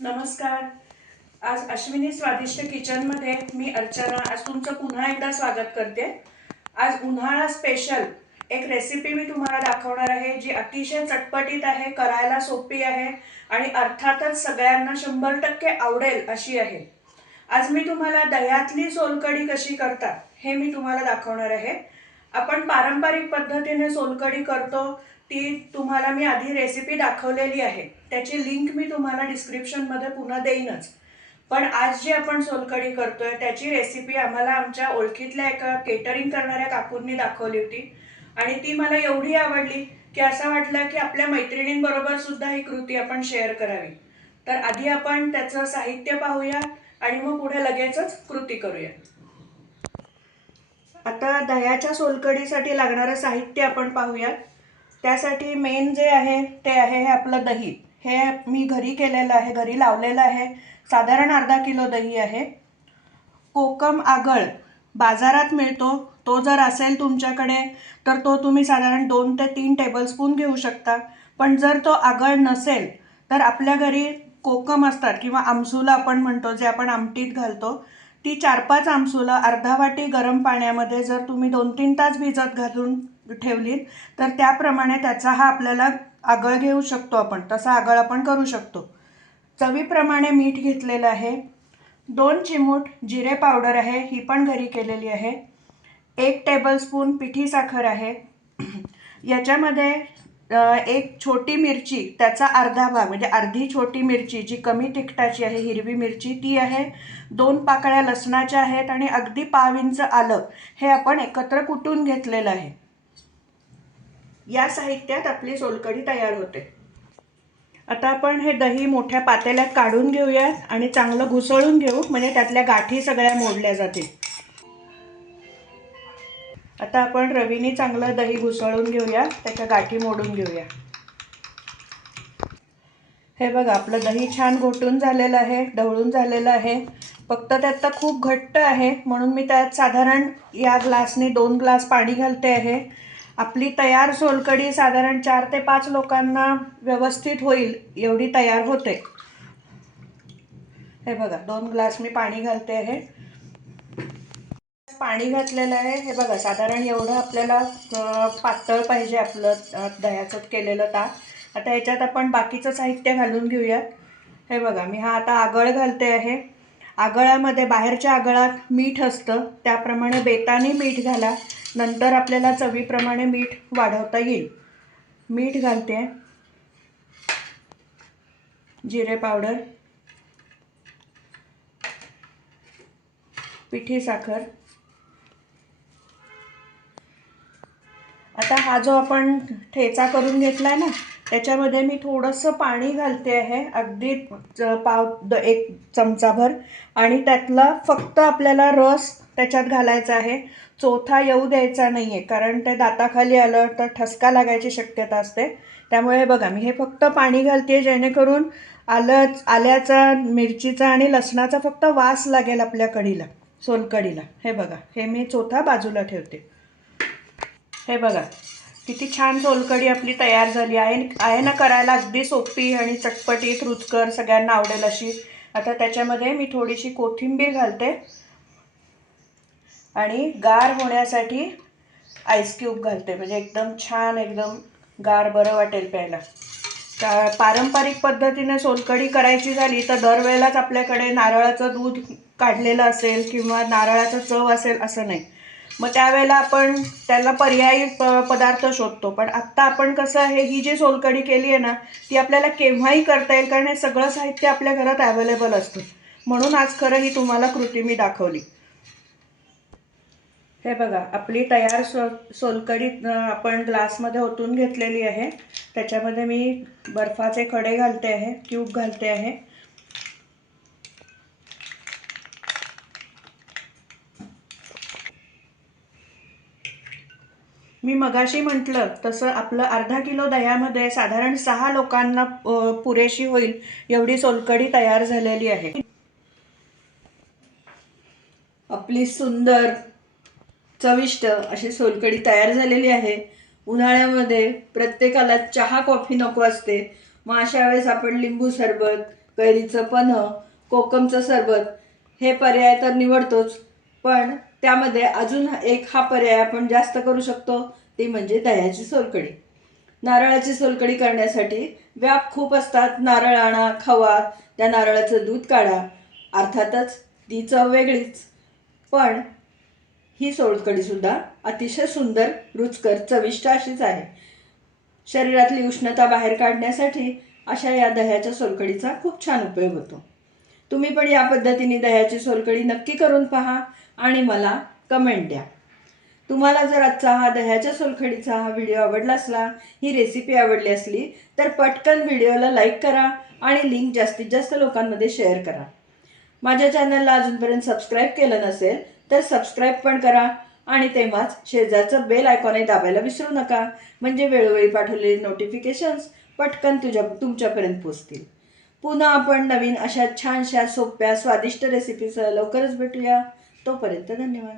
नमस्कार. आज अश्विनी स्वादिष्ट किचनमध्ये मी अर्चना आज तुमचं पुन्हा एकदा स्वागत करते. आज उन्हाळा स्पेशल एक रेसिपी मी तुम्हाला दाखवणार आहे जी अतिशय चटपटीत आहे, करायला सोपी आहे आणि अर्थातच सगळ्यांना 100% आवडेल अशी आहे. आज मी तुम्हाला दह्यातली सोलकढी कशी करतात हे मी तुम्हाला दाखवणार आहे. आपण पारंपरिक पद्धतीने सोलकढी करतो ती तुम्हाला मी आधी रेसिपी दाखवलेली आहे. त्याची लिंक मी तुम्हाला डिस्क्रिप्शनमध्ये पुन्हा देईनच. पण आज जी आपण सोलकढी करतोय त्याची रेसिपी आम्हाला आमच्या ओळखीतल्या एका केटरिंग करणाऱ्या काकूंनी दाखवली होती आणि ती मला एवढी आवडली की असं वाटलं की आपल्या मैत्रिणींबरोबर सुद्धा ही कृती आपण शेअर करावी. तर आधी आपण त्याचं साहित्य पाहूया आणि मग पुढे लगेचच कृती करूया. आता दह्याच्या सोलकढीसाठी लागणारं साहित्य आपण पाहूयात. त्यासाठी मेन जे आहे ते आहे हे आपलं दही. हे मी घरी केलेलं आहे, घरी लावलेलं आहे. साधारण अर्धा किलो दही आहे. कोकम आगळ बाजारात मिळतो, तो जर असेल तुमच्याकडे तर तो तुम्ही साधारण 2 ते 3 टेबलस्पून घेऊ शकता. पण जर तो आगळ नसेल तर आपल्या घरी कोकम असतात किंवा आमसुलं आपण म्हणतो, जे आपण आमटीत घालतो, ती 4-5 आमसुलं अर्धा वाटी गरम पाण्यामध्ये जर तुम्ही 2-3 तास भिजत घालून ठेवलीत तर त्याप्रमाणे त्याचा हा आपल्याला आगळ घेऊ शकतो आपण. तसा आगळ आपण करू शकतो. चवीप्रमाणे मीठ घेतलेलं आहे. 2 चिमूट जिरे पावडर आहे, ही पण घरी केलेली आहे. 1 टेबलस्पून पिठी साखर आहे. याच्यामध्ये एक छोटी मिरची, त्याचा अर्धा भाग म्हणजे अर्धी छोटी मिरची जी कमी तिखटाची आहे, हिरवी मिरची ती आहे. 2 पाकळ्या लसणाच्या आहेत आणि अगदी पाव इंच आलं हे आपण एकत्र कुटून घेतलेलं आहे. या साहित्यात आपली सोलकढी तयार होते. आता आपण हे दही मोठ्या पातेल्यात काढून घेऊयात आणि चांगलं घुसळून घेऊ, म्हणजे त्यातल्या गाठी सगळ्या मोडल्या जातील. आता आपण रवीने चांगलं दही घुसळून घेऊया, त्याच्या गाठी मोडून घेऊया. हे बघा, आपलं दही छान घोटून झालेलं आहे, ढवळून झालेलं आहे. फक्त त्यात तर खूप घट्ट आहे म्हणून मी त्यात साधारण या ग्लासने 2 ग्लास पाणी घालते आहे. आपली तयार सोलकढी साधारण 4 ते 5 लोकांना व्यवस्थित होईल एवढी तयार होते. हे बघा, 2 ग्लास मी पाणी घालते आहे. पाणी घातलेलं आहे. हे बघा, साधारण एवढं आपल्याला पातळ पाहिजे आपलं दह्याचं केलेलं ताक. आता याच्यात आपण बाकीचं साहित्य घालून घेऊयात. हे बघा, मी हा आता आगळ घालते आहे. आगळामध्ये बाहेरच्या आगळात मीठ असतं, त्याप्रमाणे बेताने मीठ घाला. नंतर आपल्याला चवीप्रमाणे मीठ वाढवता येईल. मीठ घालते, जिरे पावडर, पिठी साखर. आता हा जो आपण ठेचा करून घेतला आहे ना, त्याच्यामध्ये मी थोडंसं पाणी घालते आहे, अगदी 1 चमचाभर. आणि त्यातला फक्त आपल्याला रस त्याच्यात घालायचा आहे. चोथा येऊ द्यायचा नाही आहे, कारण ते दाताखाली आलं तर ठसका लागायची शक्यता असते. त्यामुळे बघा, मी हे फक्त पाणी घालते जेणेकरून आल्याचा, मिरचीचा आणि लसणाचा फक्त वास लागेल आपल्या कढीला, सोलकढीला. हे बघा, हे मी चोथा बाजूला ठेवते. हे बघा, किती छान सोलकढी आपली तयार झाली आहे ना. करायला अगदी सोपी आणि चटपटीत, रुचकर, सगळ्यांना आवडेल अशी. आता त्याच्यामध्ये मी थोडीशी कोथिंबीर घालते आणि गार होण्यासाठी आईस क्यूब घालते, म्हणजे एकदम छान, एकदम गार बरं वाटेल प्यायला. पारंपरिक पद्धतीने सोलकढी करायची झाली तर दरवेळेलाच आपल्याकडे नारळाचं दूध काढलेलं असेल किंवा नारळाचं चव असेल असं नाही. मग त्यावेळेला आपण त्याला पर्यायी पदार्थ शोधतो. पण आत्ता आपण कसं आहे, ही जी सोलकढी केली आहे ना, ती आपल्याला केव्हाही करता येईल, कारण हे सगळं साहित्य आपल्या घरात अवेलेबल असतं. म्हणून आज खरं ही तुम्हाला कृती मी दाखवली. हे बघा, आपली तयार सोलकढी आपण ग्लासमध्ये ओतून घेतलेली आहे. त्याच्यामध्ये मी बर्फाचे खडे घालते आहे, क्यूब घालते आहे. मी मगाशी म्हटलं तसं आपलं अर्धा किलो दह्यामध्ये साधारण 6 लोकांना पुरेशी होईल एवढी सोलकढी तयार झालेली आहे. आपली सुंदर, चविष्ट अशी सोलकढी तयार झालेली आहे. उन्हाळ्यामध्ये प्रत्येकाला चहा कॉफी नको असते, मग अशा वेळेस आपण लिंबू सरबत कैरीचं पन्हं, कोकमचं सरबत हे पर्याय तर निवडतोच, पण त्यामध्ये अजून एक हा पर्याय आपण जास्त करू शकतो, ती म्हणजे दह्याची सोलकढी. नारळाची सोलकढी करण्यासाठी व्याप खूप असतात. नारळ आणा, खवा, त्या नारळाचं दूध काढा, अर्थातच ती चव वेगळीच. पण ही सोलकढीसुद्धा अतिशय सुंदर, रुचकर, चविष्ट अशीच आहे. शरीरातली उष्णता बाहेर काढण्यासाठी अशा या दह्याच्या सोलकढीचा खूप छान उपयोग होतो. तुम्ही पण या पद्धतीने दह्याची सोलकढी नक्की करून पहा आणि मला कमेंट द्या. तुम्हाला जर आजचा हा दह्याच्या सोलकढीचा हा व्हिडिओ आवडला असला, ही रेसिपी आवडली असली, तर पटकन व्हिडिओला लाईक करा आणि लिंक जास्तीत जास्त लोकांमध्ये शेअर करा. माझ्या चॅनलला अजूनपर्यंत सबस्क्राईब केलं नसेल तर सबस्क्राईब पण करा आणि तेव्हाच शेजारचं बेल आयकॉनही दाबायला विसरू नका, म्हणजे वेळोवेळी पाठवलेले नोटिफिकेशन्स पटकन तुमच्यापर्यंत पोचतील. पुन्हा आपण नवीन अशा छानशा सोप्या स्वादिष्ट रेसिपीसह लवकरच भेटूया. तोपर्यंत धन्यवाद.